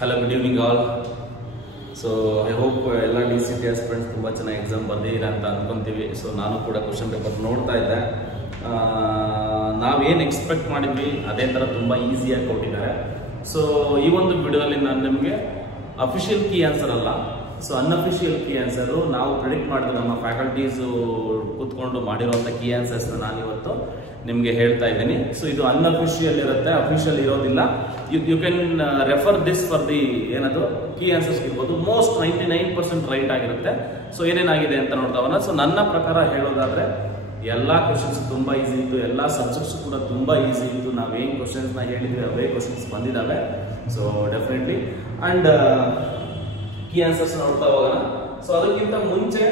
Hello, good evening all. So I hope ಎಲ್ಲ DCT aspirants ತುಂಬ ಚೆನ್ನಾಗಿ ಎಕ್ಸಾಮ್ ಬಂದಿದ್ದೀರಾ ಅಂತ ಅಂದ್ಕೊತೀವಿ. ಸೊ ನಾನು ಕೂಡ ಕ್ವಶನ್ ಪೇಪರ್ ನೋಡ್ತಾ ಇದ್ದೆ. ನಾವೇನು ಎಕ್ಸ್ಪೆಕ್ಟ್ ಮಾಡಿದ್ವಿ ಅದೇ ಥರ ತುಂಬ ಈಸಿಯಾಗಿ ಕೊಟ್ಟಿದ್ದಾರೆ. ಸೊ ಈ ಒಂದು ವಿಡಿಯೋದಲ್ಲಿ ನಾನು ನಿಮಗೆ ಅಫಿಷಿಯಲ್ ಕೀ ಆನ್ಸರ್ ಅಲ್ಲ, ಸೊ ಅನ್ಅಫಿಷಿಯಲ್ ಕೀ ಆನ್ಸರು ನಾವು ಪ್ರಿಡಿಕ್ಟ್ ಮಾಡಿದ್ರೆ ನಮ್ಮ ಫ್ಯಾಕಲ್ಟೀಸು ಕೂತ್ಕೊಂಡು ಮಾಡಿರುವಂಥ ಕೀ ಆನ್ಸರ್ಸ್ನ ನಾನಿವತ್ತು ನಿಮಗೆ ಹೇಳ್ತಾ ಇದ್ದೀನಿ. ಸೊ ಇದು ಅನ್ಅಫಿಷಿಯಲ್ ಇರುತ್ತೆ, ಅಫಿಷಿಯಲ್ ಇರೋದಿಲ್ಲ. You can refer this for the ಏನದು ಕೀ ಆನ್ಸರ್ಸ್ ಇರ್ಬೋದು. ಮೋಸ್ಟ್ 99% ರೈಟ್ ಆಗಿರುತ್ತೆ. ಸೊ ಏನೇನಾಗಿದೆ ಅಂತ ನೋಡ್ತಾವಲ್ಲ. ಸೊ ನನ್ನ ಪ್ರಕಾರ ಹೇಳೋದಾದ್ರೆ ಎಲ್ಲ ಕ್ವಶನ್ಸ್ ತುಂಬ ಈಸಿ ಇತ್ತು, ಎಲ್ಲ ಸಬ್ಜೆಕ್ಟ್ಸ್ ಕೂಡ ತುಂಬ ಈಸಿ ಇತ್ತು. ನಾವೇನು ಕ್ವಶನ್ಸ್ನ ಹೇಳಿದ್ವಿ ಅವೇ ಕ್ವಶನ್ಸ್ ಬಂದಿದ್ದಾವೆ. So definitely and key answers ನೋಡ್ತಾ ಹೋಗೋಣ. ಸೊ ಅದಕ್ಕಿಂತ ಮುಂಚೆ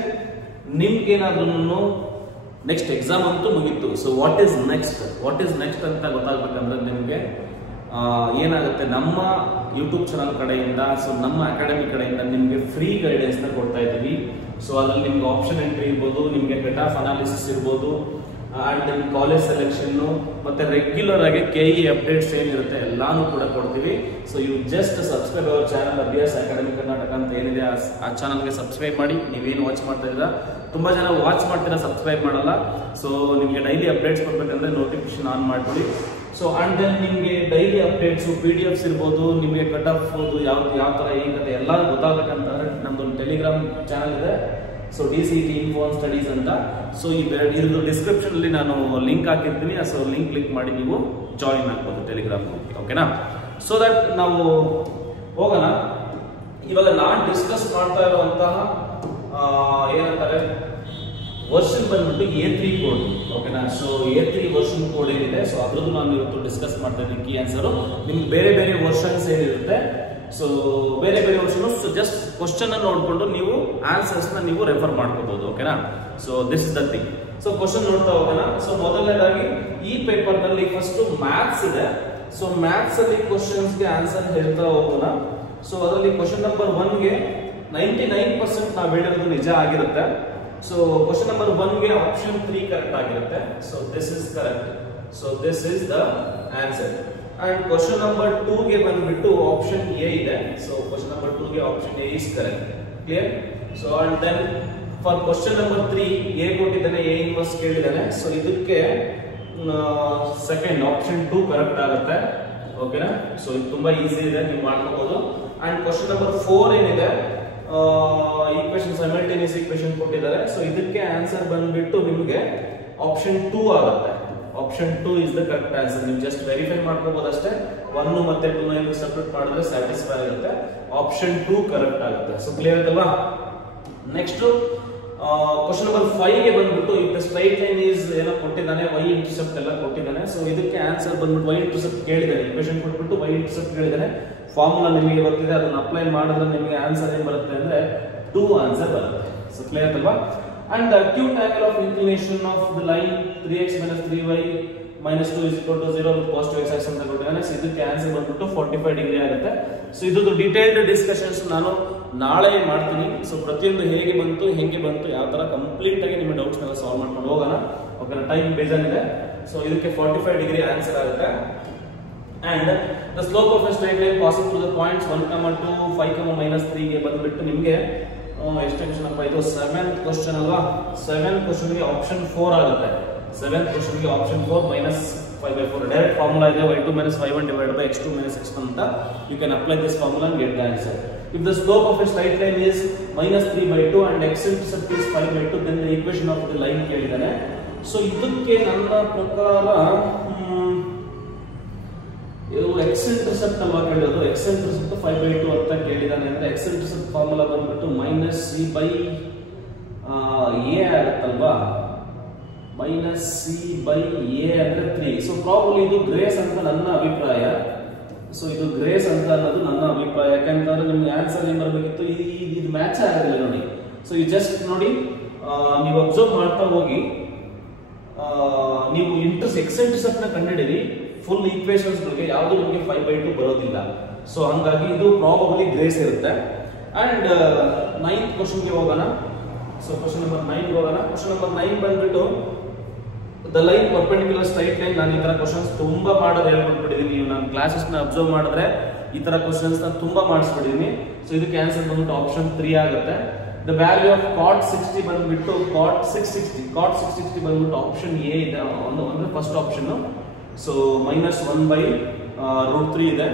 ನಿಮ್ಗೇನಾದ್ರೂ ನೆಕ್ಸ್ಟ್ ಎಕ್ಸಾಮ್ ಅಂತೂ ಮುಗೀತು. ಸೊ ವಾಟ್ ಈಸ್ ನೆಕ್ಸ್ಟ್ ಅಂತ ಗೊತ್ತಾಗ್ಬೇಕಂದ್ರೆ ನಿಮಗೆ ಏನಾಗುತ್ತೆ, ನಮ್ಮ ಯೂಟ್ಯೂಬ್ ಚಾನಲ್ ಕಡೆಯಿಂದ, ಸೊ ನಮ್ಮ ಅಕಾಡೆಮಿ ಕಡೆಯಿಂದ ನಿಮಗೆ ಫ್ರೀ ಗೈಡೆನ್ಸ್ನ ಕೊಡ್ತಾ ಇದ್ದೀವಿ. ಸೊ ಅದ್ರಲ್ಲಿ ನಿಮ್ಗೆ ಆಪ್ಷನ್ ಎಂಟ್ರಿ ಇರ್ಬೋದು, ನಿಮಗೆ ಕಟ್ ಆಫ್ ಅನಾಲಿಸಿಸ್ ಇರ್ಬೋದು, ಅಂಡ್ ನಿಮ್ಮ ಕಾಲೇಜ್ ಸೆಲೆಕ್ಷನ್ನು, ಮತ್ತೆ ರೆಗ್ಯುಲರ್ ಆಗಿ KE ಅಪ್ಡೇಟ್ಸ್ ಏನಿರುತ್ತೆ ಎಲ್ಲಾನು ಕೂಡ ಕೊಡ್ತೀವಿ. So you just subscribe our channel Abhyasa Academy Karnataka ಅಂತ ಏನಿದೆ ಆ ಚಾನಲ್ಗೆ ಸಬ್ಸ್ಕ್ರೈಬ್ ಮಾಡಿ. ನೀವೇನು ವಾಚ್ ಮಾಡ್ತಾ ಇದ್ದೀರಾ, ತುಂಬ ಜನ ವಾಚ್ ಮಾಡ್ತೀರಾ, ಸಬ್ಸ್ಕ್ರೈಬ್ ಮಾಡಲ್ಲ. ಸೊ ನಿಮಗೆ ಡೈಲಿ ಅಪ್ಡೇಟ್ಸ್ ಕೊಡ್ಬೇಕಂದ್ರೆ ನೋಟಿಫಿಕೇಶನ್ ಆನ್ ಮಾಡ್ಕೊಳ್ಳಿ. ಸೊ ಅಂಡ್ ದೆನ್ ನಿಮಗೆ ಡೈಲಿ ಅಪ್ಡೇಟ್ಸು PDFs ಇರ್ಬೋದು, ನಿಮಗೆ ಕಟ್ ಆಫ್ ಯಾವ ಥರ ಏನ್ ಕತೆ ಎಲ್ಲ ಗೊತ್ತಾಗಬೇಕಂತಂದ್ರೆ ನಮ್ದೊಂದು ಟೆಲಿಗ್ರಾಮ್ ಚಾನಲ್ ಇದೆ. So DCT Info on Studies ಅಂತ. ಸೊ ಇದ್ರ ಡಿಸ್ಕ್ರಿಪ್ಷನ್ ಅಲ್ಲಿ ನಾನು ಲಿಂಕ್ ಹಾಕಿರ್ತೀನಿ. ಸೊ ಲಿಂಕ್ ಕ್ಲಿಕ್ ಮಾಡಿ ನೀವು ಜಾಯಿನ್ ಆಗ್ಬೋದು ಟೆಲಿಗ್ರಾಮ್. ಓಕೆನಾ? ಸೊ ದಟ್ ನಾವು ಹೋಗೋಣ. ಇವಾಗ ನಾನು ಡಿಸ್ಕಸ್ ಮಾಡ್ತಾ ಇರುವಂತಹ ಏನಂತಾರೆ ವರ್ಷನ್ ಬಂದ್ಬಿಟ್ಟು A3 ಕೋಡ್. ಓಕೆನಾ? ಸೊ A3 ವರ್ಷನ್ ಕೋಡ್ ಏನಿದೆ, ಸೊ ಅದ್ರದ್ದು ನಾನು ಇವತ್ತು ಡಿಸ್ಕಸ್ ಮಾಡ್ತಾ ಇದ್ದೀನಿ ಕೀ ಆನ್ಸರು. ನಿಮ್ಗೆ ಬೇರೆ ಬೇರೆ ವರ್ಷನ್ಸ್ ಏನಿರುತ್ತೆ, ಸೊ ಬೇರೆ ಬೇರೆ ವರ್ಷನ್, ಸೊ ಜಸ್ಟ್ ಕ್ವಶನ್ ಅನ್ನು ನೋಡ್ಕೊಂಡು ನೀವು ಆನ್ಸರ್ಸ್ ನ ನೀವು ರೆಫರ್ ಮಾಡ್ಕೋಬಹುದು. ಓಕೆನಾ? So this is the thing. So question ನೋಡ್ತಾ ಹೋಗೋಣ. ಸೊ ಮೊದಲನೇದಾಗಿ ಈ ಪೇಪರ್ ನಲ್ಲಿ ಫಸ್ಟ್ ಮ್ಯಾಥ್ಸ್ ಇದೆ. ಸೊ ಮ್ಯಾಥ್ಸ್ ಅಲ್ಲಿ ಕ್ವಶನ್ಸ್ ಗೆ ಆನ್ಸರ್ ಹೇಳ್ತಾ ಹೋಗೋಣ. ಸೊ ಅದರಲ್ಲಿ ಕ್ವಶನ್ ನಂಬರ್ 1 ಗೆ 99% ನಾವು ಹೇಳಿರೋದು ನಿಜ ಆಗಿರುತ್ತೆ. ಸೊ ಕ್ವಶನ್ ನಂಬರ್ 1 ಗೆ ಆಪ್ಷನ್ 3 ಕರೆಕ್ಟ್ ಆಗಿರುತ್ತೆ. So this is correct. So this is the answer. And question number 2 ಗೆ ಬಂದ್ಬಿಟ್ಟು ಆಪ್ಷನ್ A ಇದೆ. ಸೊ ಕ್ವಶನ್ ನಂಬರ್ 2 ಗೆ option A is correct. Clear? So and then for question number 3 A ಕೊಟ್ಟಿದ್ದಾನೆ, A inverse ಕೇಳಿದ್ದಾನೆ. So ಇದಕ್ಕೆ second option 2 correct ಆಗುತ್ತೆ. ಓಕೆನಾ? So ಇದು ತುಂಬಾ ಈಸಿ ಇದೆ, ನೀವು ಮಾಡ್ಕೋಬಹುದು. ಅಂಡ್ ಕ್ವಶನ್ ನಂಬರ್ 4 ಏನಿದೆ, ಈಕ್ವೇಶನ್ ಸೈಮಲ್ಟೇನಿಯಸ್ ಈಕ್ವೇಶನ್ ಕೊಟ್ಟಿದ್ದಾರೆ. ಸೊ ಇದಕ್ಕೆ ಆನ್ಸರ್ ಬಂದ್ಬಿಟ್ಟು ನಿಮಗೆ ಆಪ್ಷನ್ 2 ಆಗುತ್ತೆ. Option 2 is the correct answer. ನೀವು ಜಸ್ಟ್ ವೆರಿಫೈ ಮಾಡ್ಕೋಬಹುದು ಅಷ್ಟೇ. 1 ಮತ್ತೆ 2 ಸಬ್ಟ್ರಾಕ್ಟ್ ಮಾಡಿದ್ರೆ ಸ್ಯಾಟಿಸ್ಫೈ ಆಗುತ್ತೆ. ಆಪ್ಷನ್ 2 ಕರೆಕ್ಟ್ ಆಗುತ್ತೆ. ಸೊ ಕ್ಲಿಯರ್ ಆಯ್ತಲ್ವಾ? ನೆಕ್ಸ್ಟ್ ಕ್ವಶನ್ ನಂಬರ್ 5 ಗೆ ಬಂದ್ಬಿಟ್ಟು if the straight line is ಏನೋ ಕೊಟ್ಟಿದ್ದಾನೆ, y ಇಂಟರ್ಸೆಪ್ಟ್ ಎಲ್ಲ ಕೊಟ್ಟಿದ್ದಾನೆ. ಸೊ ಇದಕ್ಕೆ ಆನ್ಸರ್ ಬಂದ್ಬಿಟ್ಟು y ಇಂಟರ್ಸೆಪ್ಟ್ ಕೇಳಿದ್ದಾನೆ. ಈಕ್ವೇಶನ್ ಕೊಟ್ಬಿಟ್ಟು y ಇಂಟರ್ಸೆಪ್ಟ್ ಕೇಳಿದ್ದಾನೆ. ಫಾರ್ಮುಲಾ ನಿಮಗೆ ಬರ್ತಿದೆ, ಅದನ್ನ ಅಪ್ಲೈ ಮಾಡಿದ್ರೆ ನಿಮಗೆ ಆನ್ಸರ್ ಏನ್ ಬರುತ್ತೆ ಅಂದ್ರೆ 2 ಆನ್ಸರ್ ಬರುತ್ತೆ. ಸೊ ಕ್ಲಿಯರ್ ಅಲ್ವಾ? And the acute angle of inclination of the line 3x minus 3y minus 2 is equal to 0 with positive x axis ಅಂತ ಕೊಟ್ಟಿದ್ದಾನೆ. ಸೊ ಇದಕ್ಕೆ ಆನ್ಸರ್ ಬಂದ್ಬಿಟ್ಟು 45 ಡಿಗ್ರಿ ಆಗುತ್ತೆ. ಸೊ ಇದು ಡೀಟೇಲ್ಡ್ ಡಿಸ್ಕಷನ್ಸ್ ನಾನು ನಾಳೆ ಮಾಡ್ತೀನಿ. ಸೊ ಪ್ರತಿಯೊಂದು ಹೇಗೆ ಬಂತು, ಹೆಂಗೆ ಬಂತು, ಯಾವ ತರ ಕಂಪ್ಲೀಟ್ ಆಗಿ ನಿಮ್ಮ ಡೌಟ್ಸ್ ನೆಲ್ಲ ಸಾಲ್ವ್ ಮಾಡ್ಕೊಂಡು ಹೋಗೋಣ. ಓಕೆನಾ? ಟೈಮ್ ಬೇಜಾನಿದೆ. ಸೊ ಇದಕ್ಕೆ 45 ಡಿಗ್ರಿ ಆನ್ಸರ್ ಆಗುತ್ತೆ. And the slope of A straight line passing through the points 1, 2, 5, -3 ಗೆ ಬಂದ್ಬಿಟ್ಟು ನಿಮಗೆ ಎಷ್ಟು ಕ್ವಶನ್ ಅಪ್ಪ ಇದು 7th ಕ್ವಶನ್ ಅಲ್ವಾ? 7th ಕ್ವಶನ್ ಗೆ ಆಪ್ಷನ್ 4 ಆಗುತ್ತೆ. 7th ಕ್ವಶನ್ ಗೆ ಆಪ್ಷನ್ 4 -5/4 ಡೈರೆಕ್ಟ್ ಫಾರ್ಮುಲಾ ಇದೆ. y2 - y1 / x2 - x1 ಅಂತ. You can apply this formula and get the answer. If the slope of a straight line is -3/2 and x intercept is 5/2, then the equation of the line ಕೇಳಿದಾನೆ. So ಇದಕ್ಕೆ ನನ್ನ ಪ್ರಕಾರ ಇದು x intercept ಅಲ್ವಾ ಕೇಳೋದು. x intercept 5/2 ಅಂತ ಕೇಳಿದಾನೆ ಅಂದ್ರೆ x intercept formula ಬಂದ್ಬಿಟ್ಟು -c/a ಆಗುತ್ತಲ್ವಾ? -c/a ಅಂದ್ರೆ 3. ಸೊ ಪ್ರಾಬಬ್ಲಿ ಇದು ಗ್ರೇಸ್ ಅಂತ ನನ್ನ ಅಭಿಪ್ರಾಯ. ಸೊ ಇದು ಗ್ರೇಸ್ ಅಂತ ಅನ್ನೋದು ನನ್ನ ಅಭಿಪ್ರಾಯ. ಯಾಕಂತಂದ್ರೆ ನಿಮ್ಗೆ ಆನ್ಸರ್ ಏನ್ ಬರಬೇಕಿತ್ತು, ಇದು ಮ್ಯಾಚ್ ಆಗಿರಲಿಲ್ಲ ನೋಡಿ. ಸೊ ಈ ಜಸ್ಟ್ ನೋಡಿ, ನೀವು ಅಬ್ಸರ್ವ್ ಮಾಡ್ತಾ ಹೋಗಿ, ನೀವು x ಇಂಟರ್ಸೆಪ್ಟ್ ನ ಕಂಡುಹಿಡಿರಿ. ಫುಲ್ ಈಕ್ವೇಶನ್ಸ್ ಬಗ್ಗೆ ಯಾವುದು ನಿಮಗೆ 5/2 ಬರೋದಿಲ್ಲ. ಸೊ ಹಂಗಾಗಿ ಇದು ಪ್ರಾಬಬ್ಲಿ ಗ್ರೇಸ್ ಇರುತ್ತೆ. ಅಂಡ್ 9th ಕ್ವಶನ್ ಗೆ ಹೋಗೋಣ. ಸೊ ಕ್ವಶನ್ ನಂಬರ್ 9 ಹೋಗೋಣ. ಕ್ವಶನ್ ನಂಬರ್ 9 ಬಂದ್ಬಿಟ್ಟು the line perpendicular straight line. ನಾನು ಈ ತರ ಕ್ವಶನ್ಸ್ ತುಂಬಾ ಮಾಡೋದು ಹೇಳ್ಕೊಟ್ಬಿಟ್ಟಿದ್ದೀನಿ. ನೀವು ನನ್ನ ಕ್ಲಾಸಸ್ ನ ಅಬ್ಸರ್ವ್ ಮಾಡಿದ್ರೆ ಈ ತರ ಕ್ವಶನ್ಸ್ ನಾನು ತುಂಬಾ ಮಾಡಿಸ್ಬಿಟ್ಟಿದ್ದೀನಿ. ಸೊ ಇದಕ್ಕೆ ಆನ್ಸರ್ ಬಂದ್ಬಿಟ್ಟು ಆಪ್ಷನ್ 3 ಆಗುತ್ತೆ. ದ ವ್ಯಾಲ್ಯೂ ಆಫ್ cot 60 ಬಂದ್ಬಿಟ್ಟು cot 660 ಬಂದ್ಬಿಟ್ಟು ಆಪ್ಷನ್ ಎ ಇದೆ, ಅಂದ್ರೆ ಫಸ್ಟ್ ಆಪ್ಷನ್. ಸೊ -1/√3 ಇದೆ.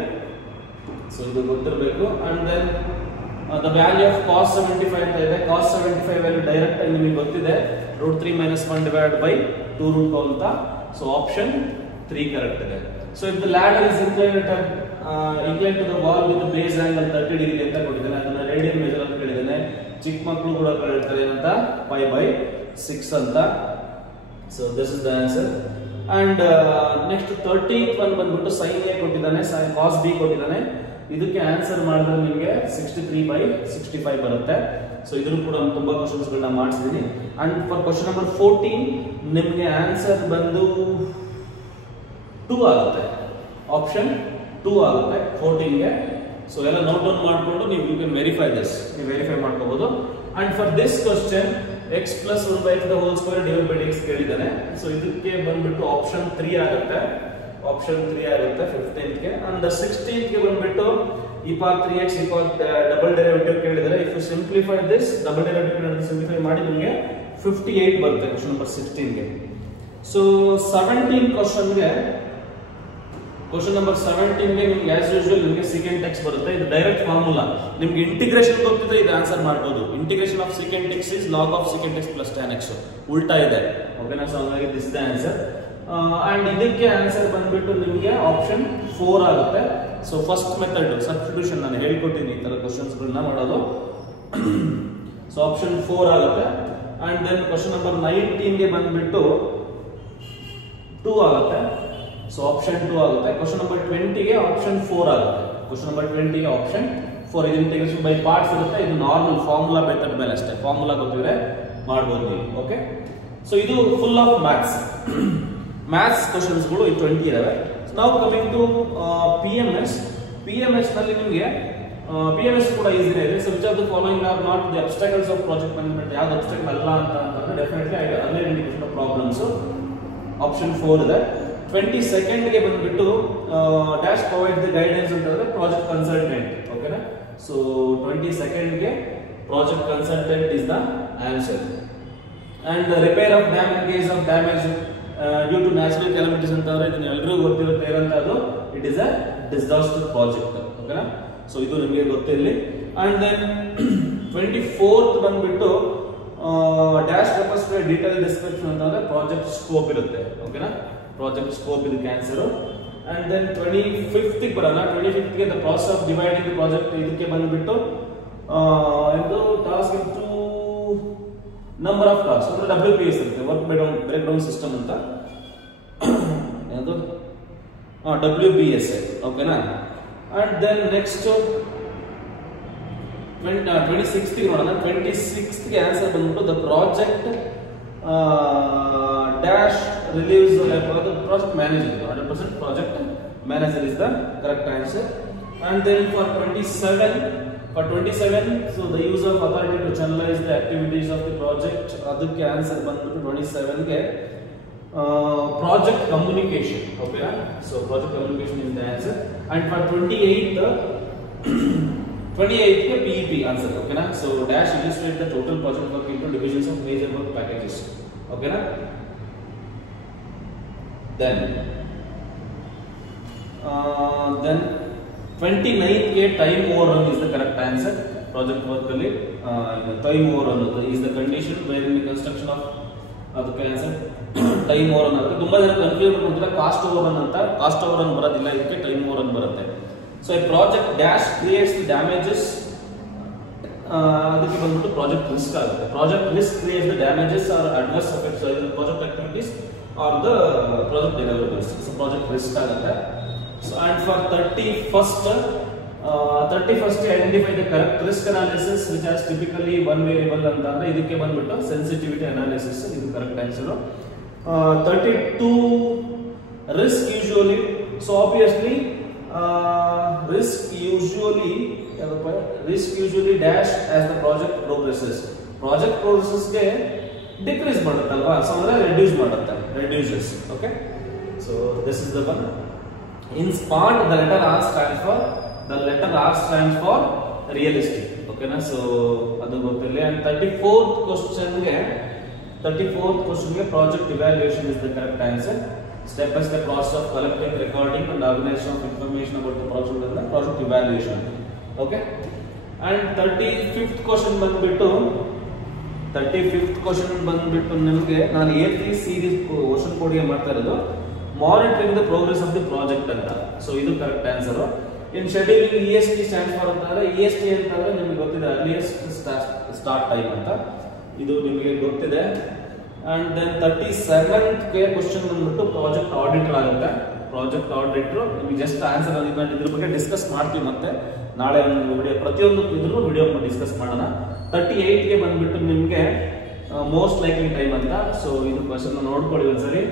ಸೊ ಇದು ಗೊತ್ತಿರಬೇಕು. And then the value of cos 75 ಅಂತ ಇದೆ. cos 75 ವ್ಯಾಲ್ಯೂ ಡೈರೆಕ್ಟ್ ಆಗಿ ನಿಮಗೆ ಗೊತ್ತಿದೆ, √3 - 1/2 ಅಂತ. ಸೊ ಆಪ್ಷನ್ 3 ಕರೆಕ್ಟ್ ಇದೆ. So if the ladder is inclined to the wall with the base angle 30 degree ಅಂತ ಕೊಟ್ಟಿದ್ದಾನೆ, ಅದನ್ನ ರೇಡಿಯನ್ ಮೆಜರ್ ಅಂತ ಹೇಳಿದ್ದಾನೆ. ಚಿಕ್ಕ ಮಕ್ಕಳು ಕೂಡ ಹೇಳ್ತಾರೆ ಏನಂತ, π/6 ಅಂತ. So this is the answer. And next 13th one ಬಂದ್ಬಿಟ್ಟು sin A ಕೊಟ್ಟಿದ್ದಾನೆ, cos B ಕೊಟ್ಟಿದ್ದಾನೆ. ಇದಕ್ಕೆ ಆನ್ಸರ್ ಮಾಡಿದ್ರೆ ನಿಮಗೆ 63/65 ಬರುತ್ತೆ. ಸೊ ಇದ್ರೂ ಕೂಡ ತುಂಬಾ ಕ್ವಶನ್ಸ್ ಗಳನ್ನ ಮಾಡಿಸಿದೀನಿ. ಅಂಡ್ ಫಾರ್ ಕ್ವಶನ್ ನಂಬರ್ 14 ನಿಮಗೆ ಆನ್ಸರ್ ಬಂದು 2 ಆಗುತ್ತೆ, ಆಪ್ಷನ್ 2 ಆಗುತ್ತೆ 14 ಗೆ. ಸೊ ಎಲ್ಲ ನೋಟ್ ಡೌನ್ ಮಾಡಿಕೊಂಡು ನೀವು ಯು ಕ್ಯಾನ್ ವೆರಿಫೈ ದಿಸ್, ನೀವು ವೆರಿಫೈ ಮಾಡ್ಕೋಬಹುದು. And for this question x + 1/2 divide by x ಕೇಳಿದ್ದಾನೆ. ಸೊ ಇದಕ್ಕೆ ಬಂದ್ಬಿಟ್ಟು ಆಪ್ಷನ್ 3 ಆಗುತ್ತೆ, ಆಪ್ಷನ್ 3 ಆಗುತ್ತೆ 15th ಗೆ. ಅಂಡ್ 16th ಗೆ ಬಂದ್ಬಿಟ್ಟು e power 3x e power double derivative ಕೇಳಿದ್ದಾರೆ. If you simplify this, double derivative simplify ಮಾಡಿ ನಿಮಗೆ 58 ಬರುತ್ತೆ ಕ್ವಶನ್ ನಂಬರ್ 16 ಗೆ. ಸೊ 17 ಕ್ವಶನ್ ನಂಬರ್ 17 ಗೆ ನಿಮ್ಗೆ ಆಸ್ ಯೂಶುವಲ್ ನಿಮಗೆ ಸೆಕೆಂಡ್ x ಬರುತ್ತೆ. ಇದು ಡೈರೆಕ್ಟ್ ಫಾರ್ಮುಲಾ, ನಿಮ್ಗೆ ಇಂಟಿಗ್ರೇಷನ್ ಗೊತ್ತಿದ್ರೆ ಇದು ಆನ್ಸರ್ ಮಾಡಬಹುದು. Integration of second x is log of secant x plus tan x, ಉಲ್ಟಾ ಇದೆ. ಓಕೆನಾ? ಸೊ ಹಾಗಾಗಿ ದಿಸ್ ದ ಆನ್ಸರ್. ಅಂಡ್ ಇದಕ್ಕೆ ಆನ್ಸರ್ ಬಂದ್ಬಿಟ್ಟು ನಿಮಗೆ ಆಪ್ಷನ್ 4 ಆಗುತ್ತೆ. ಸೊ ಫಸ್ಟ್ ಮೆಥಡ್ ಸಬ್ಸ್ಟಿಟ್ಯೂಷನ್ ನಾನು ಹೇಳ್ಕೊಟ್ಟಿದ್ದೀನಿ, ಈ ತರ ಕ್ವಶನ್ಸ್ ಗಳನ್ನ ಮಾಡೋದು. ಸೊ ಆಪ್ಷನ್ 4 ಆಗುತ್ತೆ. ಅಂಡ್ ದೆನ್ ಕ್ವಶನ್ ನಂಬರ್ 19 ಗೆ ಬಂದ್ಬಿಟ್ಟು 2 ಆಗುತ್ತೆ. ಸೊ ಆಪ್ಷನ್ 2 ಆಗುತ್ತೆ. ಕ್ವಶನ್ ನಂಬರ್ 20 ಗೆ ಆಪ್ಷನ್ 4 ಆಗುತ್ತೆ. ಕ್ವಶನ್ ನಂಬರ್ 20 ಗೆ ಆಪ್ಷನ್ 4. ಇದು ಇಂಟಿಗ್ರೇಷನ್ ಬೈ ಪಾರ್ಟ್ಸ್ ಇರುತ್ತೆ. ಇದು ನಾರ್ಮಲ್ ಫಾರ್ಮುಲಾ ಮೆಥಡ್ ಮೇಲೆ ಅಷ್ಟೇ, ಫಾರ್ಮುಲಾ ಗೊತ್ತಿದ್ರೆ ಮಾಡಬಹುದು ನೀವು. ಓಕೆ, ಸೊ ಇದು ಫುಲ್ ಆಫ್ ಮ್ಯಾಥ್ಸ್ ಕ್ವಶನ್ಸ್ ಗಳು ಈ 20 ಇದಾವೆ. ನಾವು ಕಮಿಂಗ್ ಟು PMS ನಲ್ಲಿ ನಿಮಗೆ PMS ಕೂಡ ಈಸಿನೇ ಇದೆ. So which of the following are not the obstacles of project management, ಯಾವ್ದು ಅಬ್ಸ್ಟಾಕಲ್ ಅಲ್ಲ ಅಂತಂದ್ರೆ definitely earlier indication of problems option 4 ಇದೆ. 22nd ಗೆ ಬಂದ್ಬಿಟ್ಟು ಡ್ಯಾಶ್ ಪ್ರೊವೈಡ್ ದಿ ಗೈಡೆನ್ಸ್ ಅಂತಂದ್ರೆ ಪ್ರಾಜೆಕ್ಟ್ ಕನ್ಸಲ್ಟೆಂಟ್. ಓಕೆನಾ? ಸೊ 22nd ಗೆ project consultant is the answer. And repair of dam in case of damage due to natural calamities ಅಂತಂದ್ರೆ ಇದನ್ನ ಎಲ್ಲರಿಗೂ ಗೊತ್ತಿರುತ್ತೆ ಏನಂತದ್ದು, it is a disaster project. ಓಕೆನಾ? ಸೊ ಇದು ನಿಮಗೆ ಗೊತ್ತಿರಲಿ. ಅಂಡ್ ದೆನ್ 24th ಬಂದ್ಬಿಟ್ಟು dash refers to detail description ಅಂತಂದ್ರೆ ಪ್ರಾಜೆಕ್ಟ್ ಸ್ಕೋಪ್ ಇರುತ್ತೆ. ಓಕೆನಾ? ಪ್ರಾಜೆಕ್ಟ್ ಸ್ಕೋಪ್ ಇದಕ್ಕೆ ಆನ್ಸರ್. ಅಂಡ್ ದೆನ್ 25th ಗೆ ಬರೋಣ. 25th ಗೆ the process of dividing the project, ಇದಕ್ಕೆ ಬಂದ್ಬಿಟ್ಟು ಇದು task into number of task ಅಂದ್ರೆ WPS ಇರುತ್ತೆ, ವರ್ಕ್ ಬ್ರೇಕ್ ಡೌನ್ ಸಿಸ್ಟಮ್ ಅಂತ. WBS. ಓಕೆನಾ? ಅಂಡ್ ದೆನ್ ನೆಕ್ಸ್ಟ್ 26th ಗೆ ನೋಡೋಣ. 26th ಗೆ ಆನ್ಸರ್ ಬಂದ್ಬಿಟ್ಟು the project dash relieves project manager, 100% project manager is the correct answer. And then for 27, so the use of authority to channelize the activities of the project, ಅದಕ್ಕೆ answer ಬಂದ್ಬಿಟ್ಟು 27 ಗೆ project communication. ಓಕೆನಾ? So project communication is the answer. And for 28th ಗೆ PEP answer. ಓಕೆನಾ? So dash illustrate the total project work into divisions of major work packages. ಓಕೆನಾ? then 29th ಗೆ time over run is the correct answer. Project work ಅಲ್ಲಿ time over run is the condition where in the construction of, ಅದಕ್ಕೆ answer time over run ಆಗುತ್ತೆ. ತುಂಬಾ ಜನ confuse ಮಾಡ್ತಾರೆ, cost over run ಅಂತ. Cost over run ಬರೋದಿಲ್ಲ, ಇದಕ್ಕೆ time over run ಬರುತ್ತೆ. ಸೊ ಈ project dash creates the damages, ಅದಕ್ಕೆ ಬಂದ್ಬಿಟ್ಟು ಪ್ರಾಜೆಕ್ಟ್ ರಿಸ್ಕ್ ಆಗುತ್ತೆ. Project risk creates the damages are adverse effects on the project activities are the project deliverables. So project risk ಆಗುತ್ತೆ. So and for 31st identify the correct risk analysis which has typically one variable ಅಂತಂದ್ರೆ ಇದಕ್ಕೆ ಬಂದ್ಬಿಟ್ಟು sensitivity analysis, ಇದು correct answer. 32 risk usually, so obviously risk usually dash as the project progresses. Project progresses ಗೆ decrease ಮಾಡುತ್ತಲ್ವಾ, so ಅಂದ್ರೆ reduces. Okay, so this is the one. In SMART, the letter R stands for the letter R stands for realistic. ಓಕೆನಾ, so ಅದು ಗೊತ್ತಿಲ್ಲ. And 34th question ಗೆ project evaluation is the correct answer. Step by step process of collecting, recording and organization of information about the project is project evaluation. Okay, and 35th question ಬಂದ್ಬಿಟ್ಟು ನಿಮಗೆ ನಾನು A3 series question ಕೋಡ್ಗೆ ಮಾಡ್ತಾ ಇರೋದು monitoring the progress of the project ಅಂತ. So ಇದು correct answer. In scheduling EST stands for ಅಂತಂದ್ರೆ EST ಅಂತಂದ್ರೆ ನಿಮಗೆ ಗೊತ್ತಿದೆ, ಅರ್ಲಿಯಸ್ಟ್ ಸ್ಟಾರ್ಟ್ ಟೈಮ್ ಅಂತ, ಇದು ನಿಮಗೆ ಗೊತ್ತಿದೆ. ಅಂಡ್ ದೆನ್ 37th ಕ್ವಶನ್ ಬಂದ್ಬಿಟ್ಟು ಪ್ರಾಜೆಕ್ಟ್ ಆಡಿಟರ್ ಆಗುತ್ತೆ. ಪ್ರಾಜೆಕ್ಟ್ ಆಡಿಟರ್ ನಿಮಗೆ ಜಸ್ಟ್ ಆನ್ಸರ್ ಇದ್ರ ಬಗ್ಗೆ ಡಿಸ್ಕಸ್ ಮಾಡ್ತೀವಿ ಮತ್ತೆ ನಾಳೆ ಒಂದು ವಿಡಿಯೋ, ಪ್ರತಿಯೊಂದು ಇದ್ರೂ ವಿಡಿಯೋ ಡಿಸ್ಕಸ್ ಮಾಡೋಣ. 38ಗೆ ಬಂದ್ಬಿಟ್ಟು ನಿಮಗೆ ಮೋಸ್ಟ್ ಲೈಕ್ಲಿ ಟೈಮ್ ಅಂತ. ಸೊ ಇದು ಕ್ವಶನ್ ನೋಡ್ಕೊಳ್ಳಿ ಒಂದ್ಸರಿ.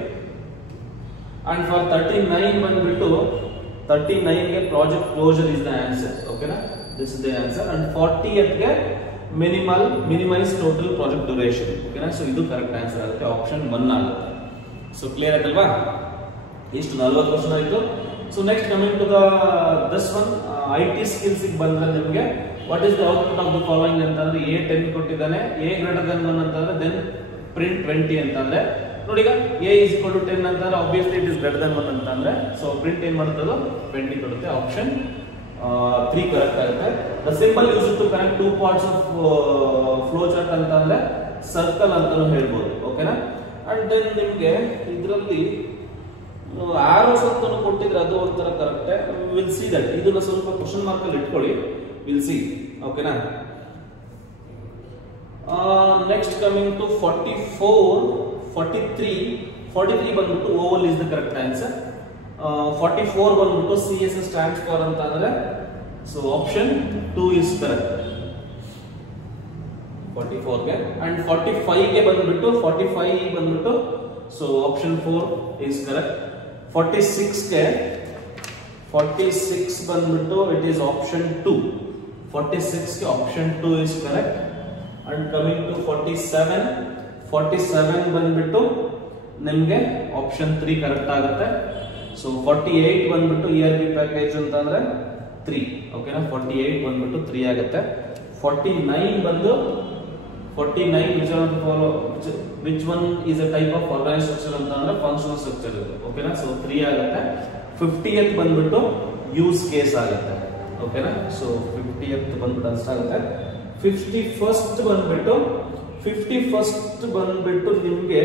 ಅಂಡ್ ಫಾರ್ 39 ಬಂದ್ಬಿಟ್ಟು 39ಗೆ project closure is the answer. ಓಕೆನಾ, this is the answer. And 40ಗೆ ಮಿನಿಮೈಸ್ ಟೋಟಲ್ ಪ್ರಾಜೆಕ್ಟ್ ಡ್ಯೂರೇಷನ್. ಓಕೆನಾ, ಸೊ ಇದು ಕರೆಕ್ಟ್ ಆನ್ಸರ್ ಆಗುತ್ತೆ, ಆಪ್ಷನ್ 1 ಆಗುತ್ತೆ. ಸೊ ಕ್ಲಿಯರ್ ಆಯ್ತಲ್ವಾ? ಇಷ್ಟು 40 ಕ್ವಶನ್ ಆಯ್ತು. So next coming to this one, IT skills ಬಂದ್ರೆ ನಿಮಗೆ what is the output of the following ಅಂತಂದ್ರೆ A10 ಕೊಟ್ಟಿದ್ದಾನೆ, A greater than 1 ಅಂತಂದ್ರೆ ದೆನ್ ಪ್ರಿಂಟ್ 20 ಅಂತಂದ್ರೆ ನೋಡಿ, ಈಗ A is equal to 10 ಅಂತಂದ್ರೆ obviously it is greater than 1 ಅಂತಂದ್ರೆ ಸೊ ಪ್ರಿಂಟ್ ಏನ್ ಮಾಡುತ್ತದೋ 20 ಕೊಡುತ್ತೆ. ಆಪ್ಷನ್ 3 ಕರೆಕ್ಟ್ ಆಗುತ್ತೆ. The symbol used to connect two parts of flowchart ಅಂತಂದ್ರೆ ಸರ್ಕಲ್ ಅಂತಾನೂ ಹೇಳ್ಬೋದು. ಓಕೆನಾ, ಅಂಡ್ ದೆನ್ ನಿಮಗೆ ಇದರಲ್ಲಿ ಆರೋಸ್ ಅಂತಾನು ಕೊಟ್ಟಿದ್ರೆ ಅದು ಒಂಥರ ಕರೆಕ್ಟ್. ವಿಲ್ ಸಿ ದಟ್, ಇದನ್ನ ಸ್ವಲ್ಪ ಕ್ವಶನ್ ಮಾರ್ಕ್ ಅಲ್ಲಿ ಇಟ್ಕೊಳ್ಳಿ, ವಿಲ್ ಸಿ. ಓಕೆನಾ, ನೆಕ್ಸ್ಟ್ ಕಮಿಂಗ್ ಟು 43 ಬಂದ್ಬಿಟ್ಟು oval is the correct answer. 44 ಬಂದ್ಬಿಟ್ಟು CSS ಸ್ಟ್ಯಾಂಡ್ಸ್ ಫಾರ್ ಅಂತ ಅಂದ್ರೆ ಸೊ ಆಪ್ಷನ್ 2 ಇಸ್ ಕರೆಕ್ಟ್ 44ಗೆ. ಅಂಡ್ 45ಗೆ ಬಂದ್ಬಿಟ್ಟು ಸೊ ಆಪ್ಷನ್ 4 ಇಸ್ ಕರೆಕ್ಟ್. 46 ಬಂದ್ಬಿಟ್ಟು ಇಟ್ ಈಸ್ ಆಪ್ಷನ್ 2. 46ಗೆ option 2 is correct. And coming to 47 ಬಂದ್ಬಿಟ್ಟು ನಿಮ್ಗೆ ಆಪ್ಷನ್ 3 ಕರೆಕ್ಟ್ ಆಗುತ್ತೆ. ಸೊ 48 ಬಂದ್ಬಿಟ್ಟು ERP ಪ್ಯಾಕೇಜ್ ಅಂತ ಅಂದ್ರೆ 3. ಓಕೆನಾ, 48 ಬಂದ್ಬಿಟ್ಟು 3 ಆಗುತ್ತೆ. 49 which one is a type of organized structure ಅಂತ ಅಂದ್ರೆ ಫಂಕ್ಷನಲ್ ಸ್ಟ್ರಕ್ಚರ್ ಇದೆ. ಓಕೆನಾ, ಸೊ 3 ಆಗುತ್ತೆ. 50th ಬಂದ್ಬಿಟ್ಟು ಯೂಸ್ ಕೇಸ್ ಆಗುತ್ತೆ. ಓಕೆನಾ, ಸೊ 50th ಬಂದ್ಬಿಟ್ಟು ಅಷ್ಟಾಗುತ್ತೆ. 51st ಬಂದ್ಬಿಟ್ಟು ನಿಮ್ಗೆ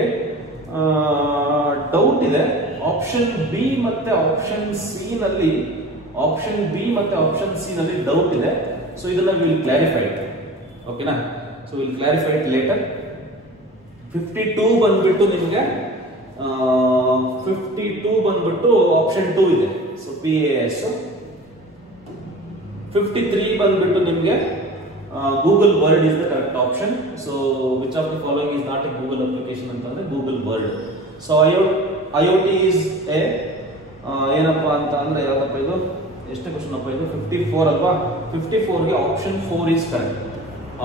ಡೌಟ್ ಇದೆ. ಆಪ್ಷನ್ ಬಿ ಮತ್ತೆ ಆಪ್ಷನ್ ಸಿ ನಲ್ಲಿ ಡೌಟ್ ಇದೆ. ಸೊ ಇದನ್ನ ವಿಲ್ ಕ್ಲಾರಿಫೈ. ಓಕೆನಾ, so will clarify it later. 52 ಬಂದ್ಬಿಟ್ಟು ನಿಮ್ಗೆ 52 ಬಂದ್ಬಿಟ್ಟು ಆಪ್ಷನ್ 2 ಇದೆ. So PAS. 53 ಬಂದ್ಬಿಟ್ಟು ನಿಮ್ಗೆ Google Word is the correct option. So which of the following is not a Google application ಅಂತಂದ್ರೆ Google Word. So IoT is a ಏನಪ್ಪಾ ಅಂತ ಅಂದ್ರೆ ಯಾವ್ದಪ್ಪ ಇದು, ಎಷ್ಟು ಕ್ವಶನ್ ಅಪ್ಪ ಇದು? 54 ಅಲ್ವಾ? 54ಗೆ option 4 is correct.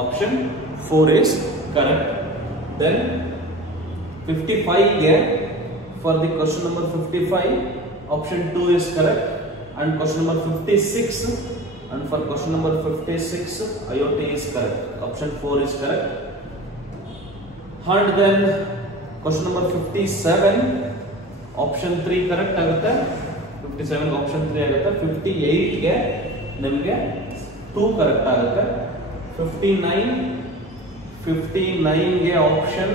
Option 4 is correct. Then 55ಗೆ for the question number 55 option 2 is correct. And question number 56 and for question number 56 IoT is correct. Option 4 is correct. And then question number 57 option 3 correct ಆಗುತ್ತೆ. 57 option 3 ಆಗುತ್ತೆ. 58 ಗೆ ನಿಮಗೆ 2 correct ಆಗುತ್ತೆ. 59 ಗೆ option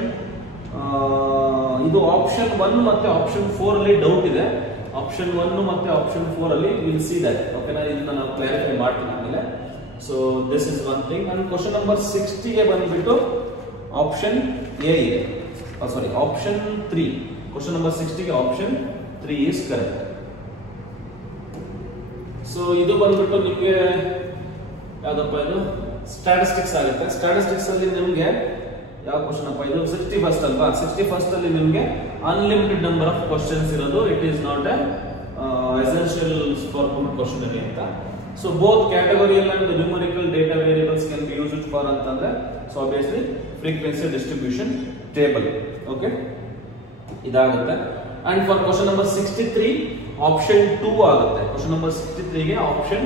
ಇದು option 1 ಮತ್ತೆ option 4 ಅಲ್ಲಿ doubt ಇದೆ. ಆಪ್ಷನ್ 1 ಮತ್ತೆ ಆಪ್ಷನ್ 4 ಅಲ್ಲಿ ವಿಲ್ ಸಿ ದಟ್. ಓಕೆನಾ, ಇದನ್ನ ನಾವು ಕ್ಲಾರಿಫೈ ಮಾಡ್ತೀನಿ ಆಮೇಲೆ. So this is one thing. And question number 60 ಗೆ ಬಂದ್ಬಿಟ್ಟು ಆಪ್ಷನ್ ಎ ಇದೆ, ಸಾರಿ ಆಪ್ಷನ್ 3. ಕ್ವಶನ್ ನಂಬರ್ 60 ಗೆ ಆಪ್ಷನ್ 3 ಇಸ್ ಕರೆಕ್ಟ್. ಸೊ ಇದು ಬಂದ್ಬಿಟ್ಟು ನಿಮಗೆ ಯಾವ್ದಪ್ಪ ಇದು ಸ್ಟ್ಯಾಟಿಸ್ಟಿಕ್ಸ್ ಆಗುತ್ತೆ. ಸ್ಟ್ಯಾಟಿಸ್ಟಿಕ್ಸ್ ಅಲ್ಲಿ ನಿಮಗೆ ಯಾವ ಕ್ವಶನ್ ಅಪ್ಪ ಇದು? 61st ಅಲ್ವಾ? 61st ಅಲ್ಲಿ ನಿಮಗೆ ಅನ್ಲಿಮಿಟೆಡ್ ನಂಬರ್ ಆಫ್ ಕ್ವಶನ್ಸ್ ಇರೋದು. It is not essential for good question ಅಂತ. So both categorial and numerical data variables can be used for ಅಂತಂದ್ರೆ so obviously frequency distribution table. Okay, ಇದಾಗುತ್ತೆ. And for question number 63 option 2 ಆಗುತ್ತೆ. Question number 63 ಗೆ option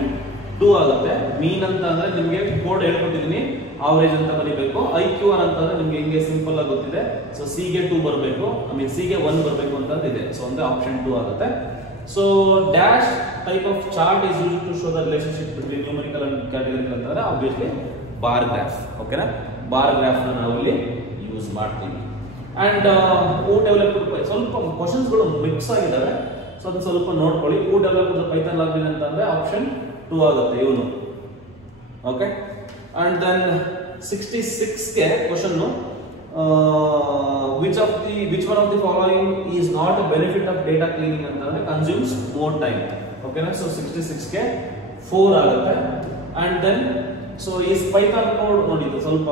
2 ಆಗುತ್ತೆ. ಮೀನ್ ಅಂತ ಅಂದ್ರೆ ನಿಮಗೆ code ಹೇಳ್ಕೊಟ್ಟಿದ್ದೀನಿ, average ಅಂತ ಬರೀಬೇಕು. IQR ಅಂತಂದ್ರೆ ನಿಮ್ಗೆ ಹಿಂಗೆ ಸಿಂಪಲ್ ಆಗಿ ಗೊತ್ತಿದೆ. ಸೊ ಸಿ ಗೆ 2 ಬರಬೇಕು, ಐ ಮೀನ್ ಸಿ ಗೆ 1 ಬರಬೇಕು ಅಂತ ಇದೆ. ಸೊ ಅಂದ್ರೆ ಆಪ್ಷನ್ 2 ಆಗುತ್ತೆ. So dash type of chart is used to show the relationship between numerical and categorical ಅಂತಂದ್ರೆ ಆಬ್ವಿಯಸ್ಲಿ ಬಾರ್ ಗ್ರಾಫ್. ಓಕೆನಾ, ಬಾರ್ ಗ್ರಾಫ್ ನಾವು ಇಲ್ಲಿ ಯೂಸ್ ಮಾಡ್ತೀವಿ. ಅಂಡ್ ಹೂ ಡೆವಲಪ್ಡ್ ಸ್ವಲ್ಪ ಕ್ವಶನ್ಸ್ ಗಳು ಮಿಕ್ಸ್ ಆಗಿದಾವೆ, ಸೊ ಅದನ್ನ ಸ್ವಲ್ಪ ನೋಡ್ಕೊಳ್ಳಿ. ಹೂ ಡೆವಲಪ್ಡ್ ಪೈಥಾನ್ ಲ್ಯಾಂಗ್ವೇಜ್ ಅಂತಂದ್ರೆ ಆಪ್ಷನ್ 2 ಆಗುತ್ತೆ ಇವನು. ಓಕೆ, ಅಂಡ್ ದೆನ್ 66 ಗೆ question which one of the following is not a benefit of data cleaning ಅಂತಂದ್ರೆ consumes more time. ಓಕೆನಾ, ಸೊ 66 ಗೆ 4 ಆಗುತ್ತೆ. And then so is Python code ನೋಡಿ ಸ್ವಲ್ಪ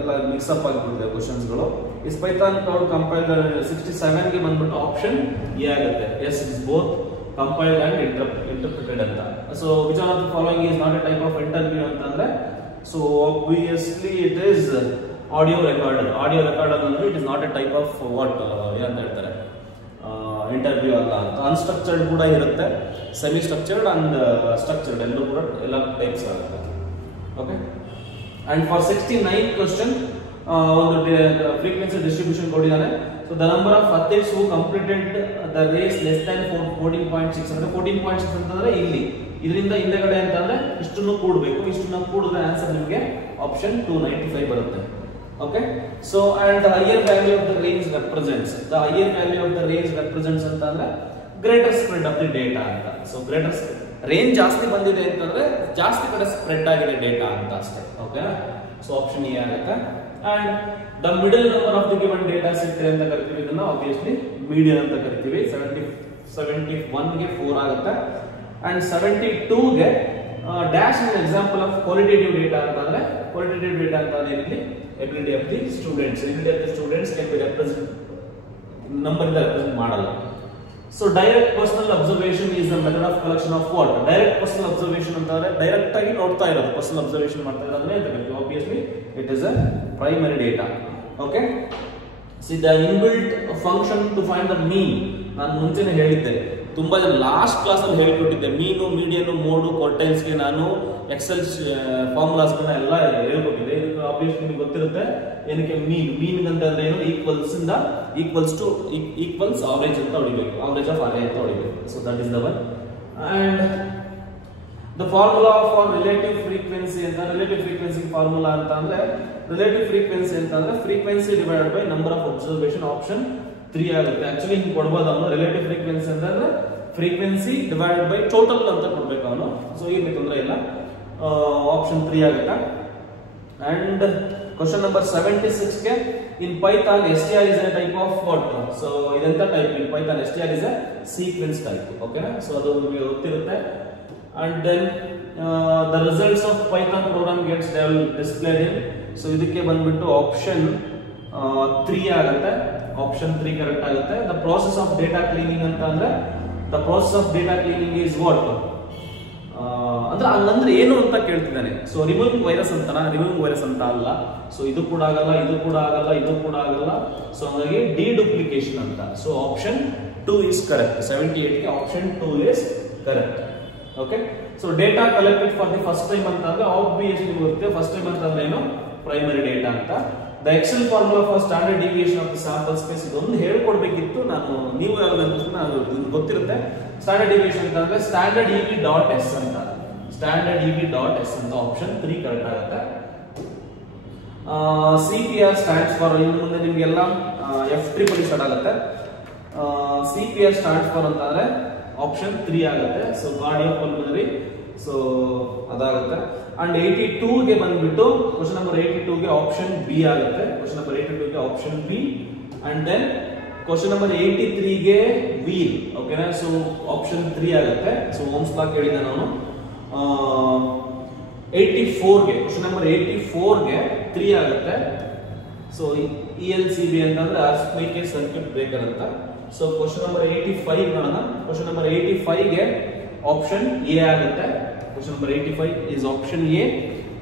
ಎಲ್ಲ ಮಿಕ್ಸ್ ಅಪ್ ಆಗಿಬಿಟ್ಟಿದೆ ಕ್ವಶನ್ಸ್ ಗಳು. ಇಸ್ ಪೈಥಾನ್ ಕೋಡ್ ಕಂಪೈಲ್ಡ್ 67 ಗೆ ಬಂದ್ಬಿಟ್ಟು ಆಪ್ಷನ್ ಎ ಆಗುತ್ತೆ. Yes, it's both compiled and interpreted ಅಂತ. So which one of the following is not a type of interview ಅಂತಂದ್ರೆ so obviously it is audio recorder. Audio recorder ಅಂದ್ರೆ it is not a type of what ಏನಂತ ಹೇಳ್ತಾರೆ, interview ಅಲ್ಲ ಅಂತ. Unstructured ಕೂಡ ಇರುತ್ತೆ, semi structured and structured ಎಲ್ಲೂ ಕೂಡ ಎಲ್ಲ ಟೈಪ್ಸ್ ಆಗುತ್ತೆ. ಓಕೆ, ಅಂಡ್ ಫಾರ್ 69 ಕ್ವಶನ್ ಒಂದು ಫ್ರೀಕ್ವೆನ್ಸಿ ಡಿಸ್ಟ್ರಿಬ್ಯೂಷನ್ ಕೊಟ್ಟಿದ್ದಾನೆ. So the number of athletes who completed the race less than 14.6 ಅಂದ್ರೆ 14.6 ಅಂತಂದ್ರೆ ಇಲ್ಲಿ ಇದರಿಂದ ಹಿಂದೆಗಡೆ ಅಂತಂದ್ರೆ ಇಷ್ಟನ್ನು ಕೂಡಬೇಕು. ಇಷ್ಟನ್ನ ಕೂಡಿದ್ರೆ ಆನ್ಸರ್ ನಿಮಗೆ ಆಪ್ಷನ್ 295 ಬರುತ್ತೆ. Okay, so and the higher value of the range represents ಅಂತಂದ್ರೆ greater spread of the data ಅಂತ. ಸೊ greater range ಜಾಸ್ತಿ ಬಂದಿದೆ ಅಂತಂದ್ರೆ ಜಾಸ್ತಿ ಕಡೆ ಸ್ಪ್ರೆಡ್ ಆಗಿದೆ ಡೇಟಾ ಅಂತ ಅಷ್ಟೇ. ಓಕೆ, ಸೊ ಆಪ್ಷನ್ ಎ ಆಗುತ್ತೆ. And the middle number of the given data set ಅಂತ ಕರಿತೀವಿ, ಇದನ್ನ ಆಬ್ವಿಯಸ್ಲಿ ಮೀಡಿಯನ್ ಅಂತ ಕರಿತೀವಿ. 71 ಗೆ 4 ಆಗುತ್ತೆ. ಅಂಡ್ 72 ಗೆ dash in example of qualitative data ಅಂತಂದ್ರೆ ಕ್ವಾಲಿಟೇಟಿವ್ ಡೇಟಾ ಅಂತಂದ್ರೆ ಇಲ್ಲಿ ability of the students can be represented number ಇಂದ represent ಮಾಡಲ್ಲ. So direct personal observation is the method of collection of what? Direct personal observation ಅಂತಂದ್ರೆ direct ಆಗಿ ನೋಡ್ತಾ ಇರೋದು, personal observation ಮಾಡ್ತಾ ಇರೋದನ್ನೇ ಅಂತ ಕರಿತೀವಿ. Obviously it is a primary data. Okay, see the inbuilt function to find the mean ನಾನು ಮುಂಚೆನೇ ಹೇಳಿದ್ದೆ, ತುಂಬಾ ಲಾಸ್ಟ್ ಕ್ಲಾಸ್ ಅಲ್ಲಿ ಹೇಳ್ಕೊಟ್ಟಿದ್ದೆ. ಮೀನು, ಮೀಡಿಯನ್, ಮೋಡು, ಕ್ವಾರ್ಟೈಲ್ಸ್ ಗೆ ನಾನು ಎಕ್ಸೆಲ್ ಫಾರ್ಮುಲಾಸ್ ಗಳನ್ನ ಎಲ್ಲ ಹೇಳ್ಕೊಟ್ಟಿದ್ದೆ. ಇದಕ್ಕೆ ಆಬ್ವಿಯಸ್ಲಿ ನಿಮಗೆ ಗೊತ್ತಿರುತ್ತೆ ಏನಕ್ಕೆ ಮೀನ್ ಅಂತಂದ್ರೆ ಏನು, ಈಕ್ವಲ್ಸ್ ಆವರೇಜ್ ಅಂತ ಹೊಡಿಬೇಕು, ಆವರೇಜ್ ಆಫ್ ಅರೇ ಅಂತ ಹೊಡಿಬೇಕು. So that is the one. And the formula for relative frequency ಅಂತ, ರಿಲೇಟಿವ್ ಫ್ರೀಕ್ವೆನ್ಸಿ ಫಾರ್ಮುಲಾ ಅಂತ ಅಂದ್ರೆ ರಿಲೇಟಿವ್ ಫ್ರೀಕ್ವೆನ್ಸಿ ಅಂತಂದ್ರೆ frequency divided by number of observation, option 3 ಆಗುತ್ತೆ. ಆಕ್ಚುಲಿ ಹಿಂಗೆ ಕೊಡ್ಬೋದು ಅವನು. ರಿಲೇಟಿವ್ ಫ್ರೀಕ್ವೆನ್ಸಿ ಅಂತಂದ್ರೆ ಫ್ರೀಕ್ವೆನ್ಸಿ ಡಿವೈಡೆಡ್ ಬೈ ಟೋಟಲ್ ಅಂತ ಕೊಡ್ಬೇಕು ಅವನು. ಸೊ ಇಲ್ಲಿ ತೊಂದರೆ ಇಲ್ಲ, ಆಪ್ಷನ್ 3 ಆಗುತ್ತೆ. ಅಂಡ್ ಕ್ವಶನ್ ನಂಬರ್ 76 ಗೆ in Python str is a type of what? So ಇದೆಂತ type in Python? str is a sequence type. ಓಕೆನಾ, ಸೊ ಅದು ನಿಮಗೆ ಗೊತ್ತಿರುತ್ತೆ. And then the results of Python program gets displayed in, so ಇದಕ್ಕೆ ಬಂದ್ಬಿಟ್ಟು option 3 ಆಗುತ್ತೆ. Option 3 correct ಆಗುತ್ತೆ. The process of data cleaning ಅಂತ ಅಂದ್ರೆ the process of data cleaning is what ಅಂದ್ರೆ ಹಂಗಂದ್ರೆ ಏನು ಅಂತ ಕೇಳ್ತಿದ್ದಾನೆ. ಸೊ ರಿಮೂವಿಂಗ್ ವೈರಸ್ ಅಂತನಾ? ರಿಮೂವಿಂಗ್ ವೈರಸ್ ಅಂತ ಅಲ್ಲ. ಸೊ ಇದು ಕೂಡ ಆಗಲ್ಲ, ಇದು ಕೂಡ ಆಗಲ್ಲ, ಇದು ಕೂಡ ಆಗಲ್ಲ. ಸೊ ಹಾಗಾಗಿ ಡಿಡುಪ್ಲಿಕೇಶನ್ ಅಂತ. So option 2 is correct. 78 ಗೆ option 2 is correct. Okay, so data collected for the first time ಅಂತ ಅಂದ್ರೆ ಆಬ್ವಿಯಸ್ಲಿ ಗೊತ್ತಿದೆ ಫಸ್ಟ್ ಟೈಮ್ ಅಂತಂದ್ರೆ ಏನು, ಪ್ರೈಮರಿ ಡೇಟಾ ಅಂತ. The Excel formula for standard deviation of the sample space, ಇದೊಂದು ಹೇಳ್ಕೊಡ್ಬೇಕಿತ್ತು ನಾನು, ನೀವು ಯಾವ್ದು ಗೊತ್ತಿರುತ್ತೆ. ಸ್ಟ್ಯಾಂಡರ್ಡ್ ಡಿವಿಯೇಷನ್ ಅಂತಂದ್ರೆ ಸ್ಟ್ಯಾಂಡರ್ಡ್ ಇವಿ ಡಾಟ್ ಎಸ್ ಅಂತ, ಸ್ಟ್ಯಾಂಡರ್ಡ್ ಇವಿ ಡಾಟ್ ಎಸ್ ಅಂತ. ಆಪ್ಷನ್ 3 ಕರೆಕ್ಟ್ ಆಗುತ್ತೆ. CPR ಸ್ಟ್ಯಾಂಡ್ಸ್ ಫಾರ್, ಇನ್ನು ಮುಂದೆ ನಿಮ್ಗೆಲ್ಲ F3 ಸ್ಟಾರ್ಟ್ ಆಗುತ್ತೆ. CPR ಸ್ಟ್ಯಾಂಡ್ಸ್ ಫಾರ್ ಅಂತಂದ್ರೆ ಆಪ್ಷನ್ 3 ಆಗುತ್ತೆ. ಸೊ ಕಾರ್ಡಿಯೋಪಲ್ಮನರಿ, ಸೊ ಅದಾಗುತ್ತೆ. ಅಂಡ್ 82 ಗೆ ಬಂದ್ಬಿಟ್ಟು ಕ್ವಶನ್ ನಂಬರ್ 82 ಗೆ ಆಪ್ಷನ್ ಬಿ ಆಗುತ್ತೆ. ಕ್ವಶನ್ ನಂಬರ್ 82 ಗೆ option B. And then question number 83 ಗೆ ವೀಲ್. ಓಕೆನಾ, ಸೊ ಆಪ್ಷನ್ 3 ಆಗುತ್ತೆ. ಸೊ ಓಮ್ಸ್ ಲಾ ಕೇಳಿದ ನಾನು. 84 ಗೆ ಕ್ವಶನ್ ನಂಬರ್ 84 ಗೆ 3 ಆಗುತ್ತೆ. ಸೊ ELCB ಅಂತಂದ್ರೆ ಆರ್ಸ್ಪೈಕೇಸ್ ಸರ್ಕ್ಯೂಟ್ ಬ್ರೇಕರ್ ಅಂತ. ಸೊ ಕ್ವಶನ್ ನಂಬರ್ 85 ನೋಡೋಣ. ಕ್ವಶನ್ ನಂಬರ್ 85 ಗೆ ಆಪ್ಷನ್ ಎ ಆಗುತ್ತೆ. Question number 85 is option A.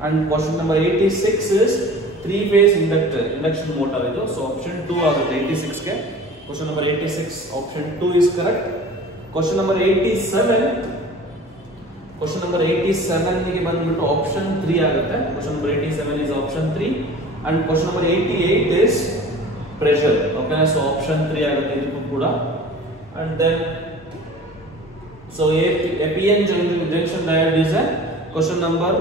And question number 86 is 3-phase induction motor idu. So option 2 ಆಗುತ್ತೆ 86 ಗೆ. Question number 86 option 2 is correct. Question number 87 question number 87 ಗೆ ಬಂದ್ಬಿಟ್ಟು option 3 ಆಗುತ್ತೆ. Question number 87 is option 3 and question number 88 is pressure. Okay, so option 3 ಆಗುತ್ತೆ ಇದಕ್ಕೂ ಕೂಡ. And then so APN junction diode is a question number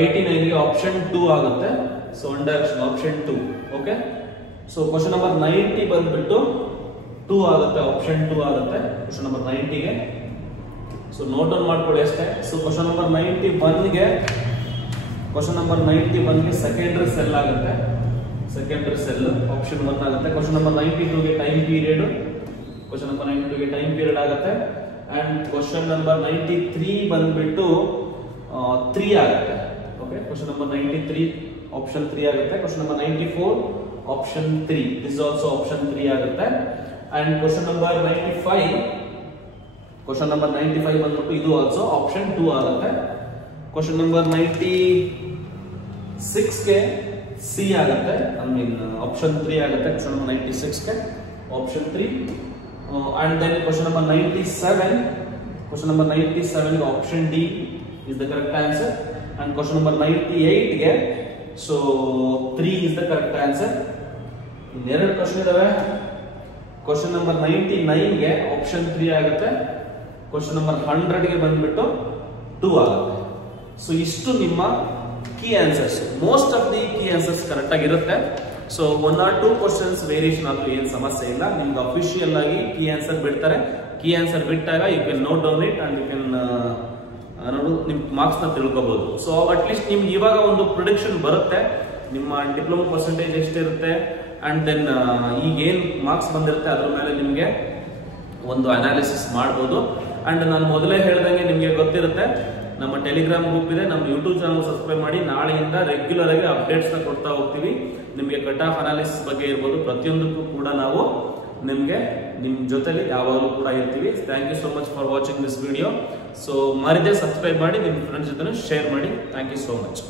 89 ಗೆ option 2 ಆಗುತ್ತೆ. So one direction option 2. Okay, so question number 90 ಬಂದ್ಬಿಟ್ಟು 2 ಆಗುತ್ತೆ, option 2 ಆಗುತ್ತೆ question number 90 ಗೆ. So note down ಮಾಡ್ಕೊಳ್ಳಿ ಅಷ್ಟೇ. ಸೊ ಕ್ವಶನ್ ನಂಬರ್ 91 ಗೆ ಸೆಕೆಂಡರಿ ಸೆಲ್ ಆಗುತ್ತೆ, ಸೆಕೆಂಡರಿ ಸೆಲ್ ಆಪ್ಷನ್ 1 ಆಗುತ್ತೆ. ಕ್ವಶನ್ ನಂಬರ್ 92 ಗೆ ಟೈಮ್ ಪೀರಿಯಡ್, ಕ್ವಶನ್ ನಂಬರ್ 92 ಗೆ ಟೈಮ್ ಪೀರಿಯಡ್ ಆಗುತ್ತೆ. ಅಂಡ್ ಕ್ವಶನ್ ನಂಬರ್ 93 ಬಂದ್ಬಿಟ್ಟು 3 ಆಗುತ್ತೆ. ಓಕೆ, ಕ್ವಶನ್ ನಂಬರ್ 93 ಆಪ್ಷನ್ 3 ಆಗುತ್ತೆ. Question number 94 option 3, this also option 3 ಆಗುತ್ತೆ. ಅಂಡ್ ಕ್ವಶನ್ ನಂಬರ್ 95 ಬಂದ್ಬಿಟ್ಟು ಇದು ಆಲ್ಸೋ ಆಪ್ಷನ್ 2 ಆಗುತ್ತೆ. ಕ್ವಶನ್ ನಂಬರ್ 96 ಗೆ ಸಿ ಆಗುತ್ತೆ, ಐ ಮೀನ್ ಆಪ್ಷನ್ 3 ಆಗುತ್ತೆ. ಕ್ವಶನ್ ನಂಬರ್ 96 ಗೆ option 3. And then question number 97 ಗೆ option D is the correct answer. And question number 98 ಗೆ so 3 is the correct answer. ಇನ್ನೆರಡು ಕ್ವಶನ್ ಇದಾವೆ. ಕ್ವಶನ್ ನಂಬರ್ 99 ಗೆ ಆಪ್ಷನ್ 3 ಆಗುತ್ತೆ. ಕ್ವಶನ್ ನಂಬರ್ 100 ಗೆ ಬಂದ್ಬಿಟ್ಟು 2 ಆಗುತ್ತೆ. ಸೊ ಇಷ್ಟು ನಿಮ್ಮ key answers. Most of the key answers correct ಆಗಿರುತ್ತೆ. ಸೊ 1 or 2 ಕ್ವಶನ್ಸ್ ವೇರಿಯೇಷನ್ ಆದ್ರೂ ಏನು ಸಮಸ್ಯೆ ಇಲ್ಲ. ನಿಮ್ಗೆ ಅಫಿಷಿಯಲ್ ಆಗಿ ಕೀ ಆನ್ಸರ್ ಬಿಡ್ತಾರೆ. ಕೀ ಆನ್ಸರ್ ಬಿಟ್ಟಾಗ you can note down it and you can ನೋಡು ನಿಮ್ ಮಾರ್ಕ್ಸ್ ನ ತಿಳ್ಕೋಬಹುದು. ಸೊ ಅಟ್ಲೀಸ್ಟ್ ನಿಮ್ಗೆ ಇವಾಗ ಒಂದು ಪ್ರಿಡಿಕ್ಷನ್ ಬರುತ್ತೆ, ನಿಮ್ಮ ಡಿಪ್ಲೊಮಾ ಪರ್ಸೆಂಟೇಜ್ ಎಷ್ಟಿರುತ್ತೆ ಅಂಡ್ ದೆನ್ ಈಗ ಏನ್ ಮಾರ್ಕ್ಸ್ ಬಂದಿರುತ್ತೆ ಅದ್ರ ಮೇಲೆ ನಿಮ್ಗೆ ಒಂದು ಅನಾಲಿಸಿಸ್ ಮಾಡ್ಬೋದು. ಅಂಡ್ ನಾನು ಮೊದಲೇ ಹೇಳ್ದಂಗೆ ನಿಮ್ಗೆ ಗೊತ್ತಿರುತ್ತೆ, ನಮ್ಮ ಟೆಲಿಗ್ರಾಮ್ ಗ್ರೂಪ್ ಇದೆ, ನಮ್ಮ ಯೂಟ್ಯೂಬ್ ಚಾನಲ್ ಸಬ್ಸ್ಕ್ರೈಬ್ ಮಾಡಿ. ನಾಳೆಯಿಂದ ರೆಗ್ಯುಲರ್ ಆಗಿ ಅಪ್ಡೇಟ್ಸ್ ನ ಕೊಡ್ತಾ ಹೋಗ್ತೀವಿ. ನಿಮ್ಗೆ ಕಟ್ ಆಫ್ ಅನಾಲಿಸಿಸ್ ಬಗ್ಗೆ ಇರ್ಬೋದು, ಪ್ರತಿಯೊಂದಕ್ಕೂ ಕೂಡ ನಾವು ನಿಮ್ಗೆ ನಿಮ್ ಜೊತೆಲಿ ಯಾವಾಗಲೂ ಕೂಡ ಇರ್ತೀವಿ. Thank you so much for watching this video. So ಮರಿದೇ ಸಬ್ಸ್ಕ್ರೈಬ್ ಮಾಡಿ, ನಿಮ್ಮ ಫ್ರೆಂಡ್ಸ್ ಜೊತೆ ಶೇರ್ ಮಾಡಿ. Thank you so much.